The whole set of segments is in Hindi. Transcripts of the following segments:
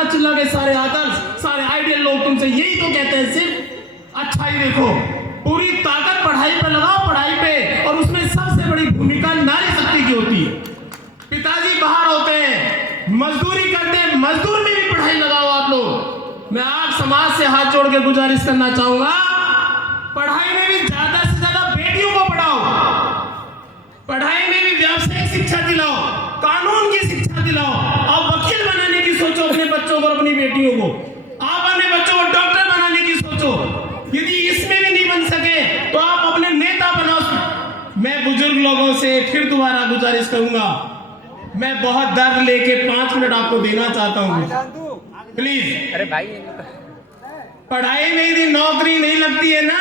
चिल्ला चिल्ला के सारे आदर्श, सारे आइडियल लोग तुमसे यही तो कहते हैं, सिर्फ अच्छा ही देखो, पूरी ताकत पढ़ाई पे लगाओ, पढ़ाई पे, और उसमें सबसे बड़ी भूमिका नारी शक्ति की होती है। पिताजी बाहर होते हैं, मजदूरी करते हैं, मजदूर में भी पढ़ाई लगाओ आप लोग। मैं आप समाज से हाथ जोड़ के गुजारिश करना चाहूंगा, पढ़ाई में भी ज्यादा से ज्यादा बेटियों को पढ़ाओ, पढ़ाई में भी व्यावसायिक शिक्षा दिलाओ, कानून की शिक्षा दिलाओ। आप वकील बनाने की सोचो अपने बच्चों को, अपनी बेटियों को, आप अपने बच्चों को डॉक्टर बनाने की सोचो। यदि इसमें भी नहीं बन सके तो आप अपने नेता बनाओ। मैं बुजुर्ग लोगों से फिर दोबारा गुजारिश करूंगा, मैं बहुत दर्द लेके 5 मिनट आपको देना चाहता हूं, प्लीज। अरे भाई, पढ़ाई में यदि नौकरी नहीं लगती है ना,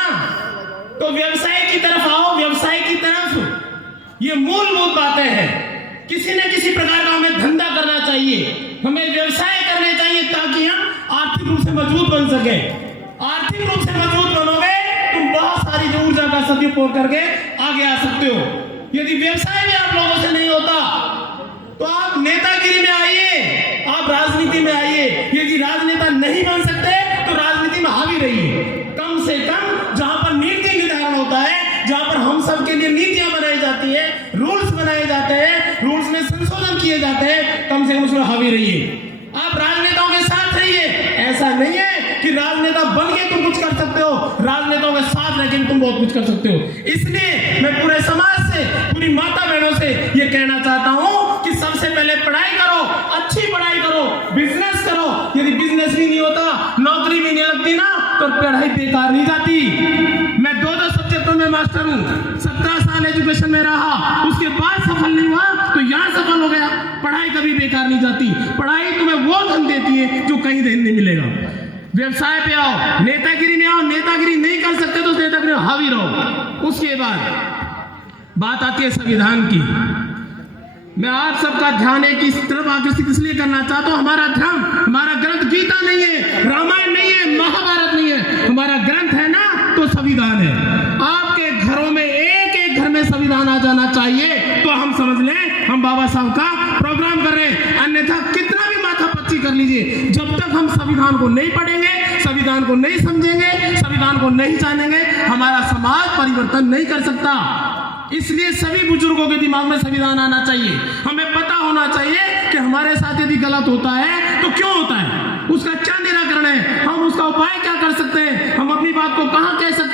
तो व्यवसाय की तरफ आओ, व्यवसाय की तरफ। ये मूलभूत बातें हैं। किसी न किसी प्रकार का हमें धंधा करना चाहिए, हमें व्यवसाय करने चाहिए, ताकि हम आर्थिक रूप से मजबूत बन सके। आर्थिक रूप से मजबूत बनोगे, तुम बहुत सारी ऊर्जा का सदुपयोग करके आगे आ सकते हो। यदि व्यवसाय भी आप लोगों से नहीं होता, तो आप नेतागिरी में आइए, आप राजनीति में आइए। यदि राजनेता नहीं बन सकते तो राजनीति में हावी रहिए। कम से कम जहां पर नीति निर्धारण होता है, जहां पर हम सब के लिए नीतियां बनाई जाती है, रूल्स बनाए जाते हैं, रूल्स में संशोधन किए जाते हैं, कम से कम उसमें हावी रहिए। आप राजनेताओं के साथ रहिए। ऐसा नहीं है कि राजनेता बन के तुम कुछ कर सकते हो, राजनेताओं के साथ रह के तुम बहुत कुछ कर सकते हो। इसलिए मैं पूरे समाज से, पूरी माता बहनों से ये कहना चाहता हूं कि सबसे पहले पढ़ाई करो, अच्छी पढ़ाई करो, बिजनेस करो। यदि बिजनेस भी नहीं होता, नौकरी भी नहीं लगती ना, तो पढ़ाई बेकार नहीं जाती। मैं 2 सब्जेक्टों में मास्टर हूं, 17 साल एजुकेशन में रहा, उसके बाद सफल नहीं हुआ तो यहां सफल हो गया। पढ़ाई कभी बेकार नहीं जाती। पढ़ाई तुम्हें वो धन देती है जो कहीं नहीं मिलेगा। व्यवसाय पे आओ, नेतागिरी में आओ, नेतागिरी नहीं कर सकते तो नेतागिरी में हावी रहो। उसके बाद बात आती है संविधान की। मैं आप सबका ध्यान एक इस तरफ आकर्षित इसलिए करना चाहता हूं, हमारा ध्यान, हमारा ग्रंथ गीता नहीं है, रामायण नहीं है, महाभारत नहीं है, हमारा ग्रंथ है ना तो संविधान है। आपके घरों में एक एक घर में संविधान आ जाना चाहिए, तो हम समझ लें हम बाबा साहब का प्रोग्राम कर रहे हैं। अन्यथा कितना भी माथा पच्ची कर लीजिए, जब तक हम संविधान को नहीं पढ़ेंगे, संविधान को नहीं समझेंगे, संविधान को नहीं जानेंगे, हमारा समाज परिवर्तन नहीं कर सकता। इसलिए सभी बुजुर्गों के दिमाग में संविधान आना चाहिए। हमें पता होना चाहिए कि हमारे साथ यदि गलत होता है तो क्यों होता है, उसका क्या निराकरण है, हम उसका उपाय क्या कर सकते हैं, हम अपनी बात को कहां कह सकते हैं।